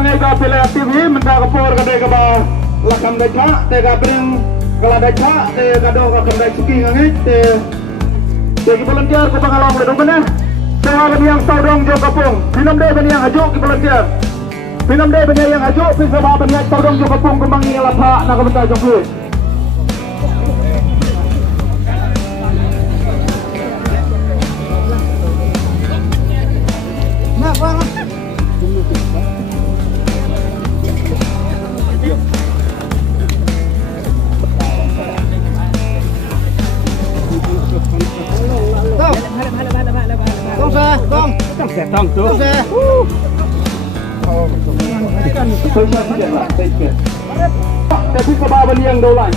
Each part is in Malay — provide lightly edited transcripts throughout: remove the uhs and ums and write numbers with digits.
ngai ka pele aktif hi menda ka por ka de ka ba lakam de cha te ka bring kala de cha te ka do ka kendai suki ngai te ki volunteer ko pangalong le do kana saya yang saudong jo kapung pinam de bani yang ajuk ki volunteer pinam de bani yang ajuk pisa ba bani saudong jo kapung kembang ni lapha na ka benta jong ku Tông tu. Saya sikit lah, saya sikit. Tapi ke bawah beli yang dolan.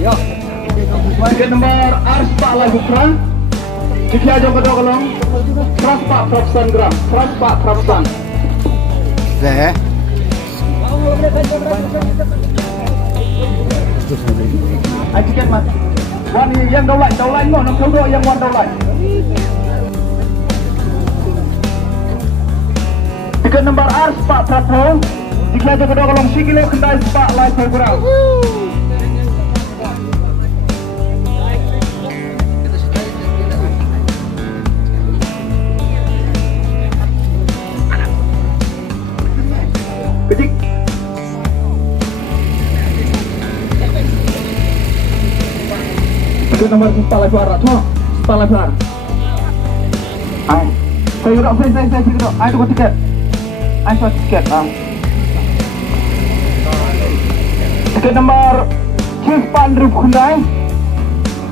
Yo. Tiket nomor Ars Pak Lagu Kran. Jika aja kedua kolong. 100 gram. 100 Zeh. Ai tiket mas. Wan yang daulan mo nang kaudo yang wan daulan. Tiket nomor Ars Pak Prato. Jika aja kedua kolong sikile kendai Pak Lai Kurang. Kecik. Tiket nomor Palai Suara, semua Palai Suara. Saya udah, saya udah. Tunggu tiket. Soal tiket. Tiket nomor Cispan Ruf Hyundai.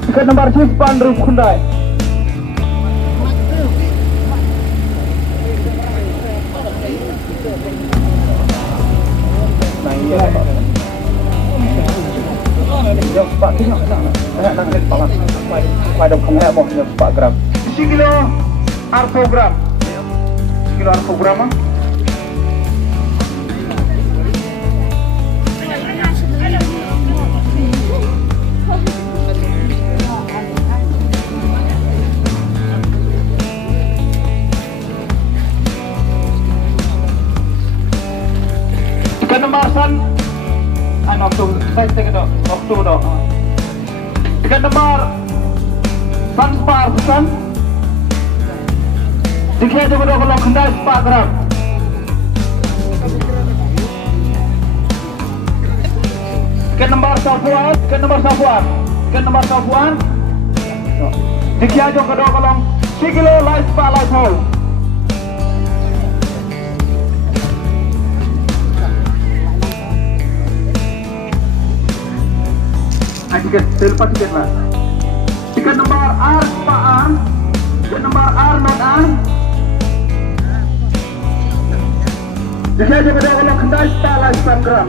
Tiket nomor Cispan Ruf Hyundai. Pak tengok sana. Nak lihat palas. Pada kamera mau Pak gram. 1 kilo arfogram. 1 kilo arfogram. Tiket nomor san Tiket nomor Sanspar pesan. Tiket aja kedua kalau kendai Pak gram. Tiket nomor Safuan. Tiket nomor Safuan. Tiket aja kedua kalau 1 kilo live Pak live hole. Tiket, lupa tiket lah. Tiket nomor R Pak An. Tiket nomor R not An. Tiket aja beda kalau kendai Pak lah Instagram.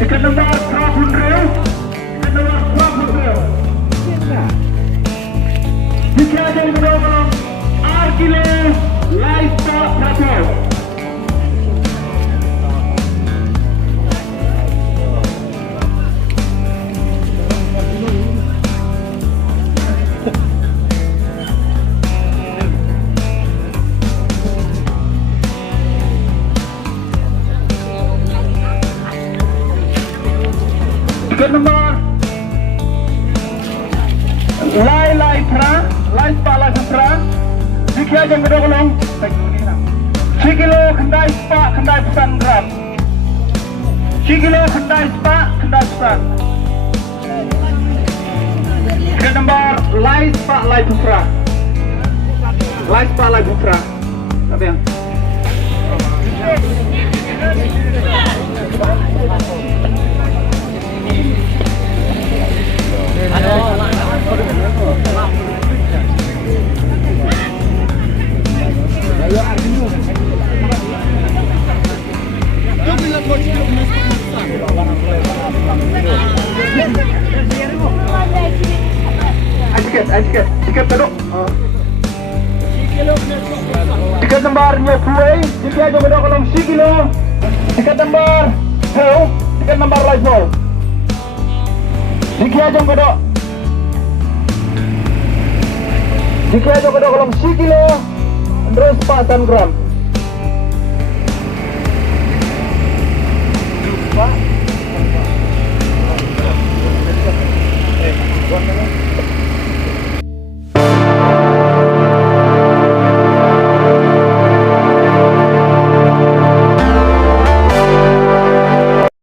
Tiket nomor Trabun Rail. Tiket nomor Trabun Rail. Tiket aja yang kedua Arkile Lifestyle Travel. Sikia jeng kedua kolong. Sikilo kendai sepak kendai pesan gram. Sikilo kendai sepak kendai pesan. Tiket nomor Lai sepak Lai Bufra. Lai sepak Lai Bufra. Apa yang? Tiket duduk. Tiket nomor Nyokue, tiket jom kedua kolong Sikilo. Tiket nomor Heo, tiket nomor Laiso. Tiket jom kedua. Tiket jom kedua kolong Sikilo. Terus Pak San Gram. Pak.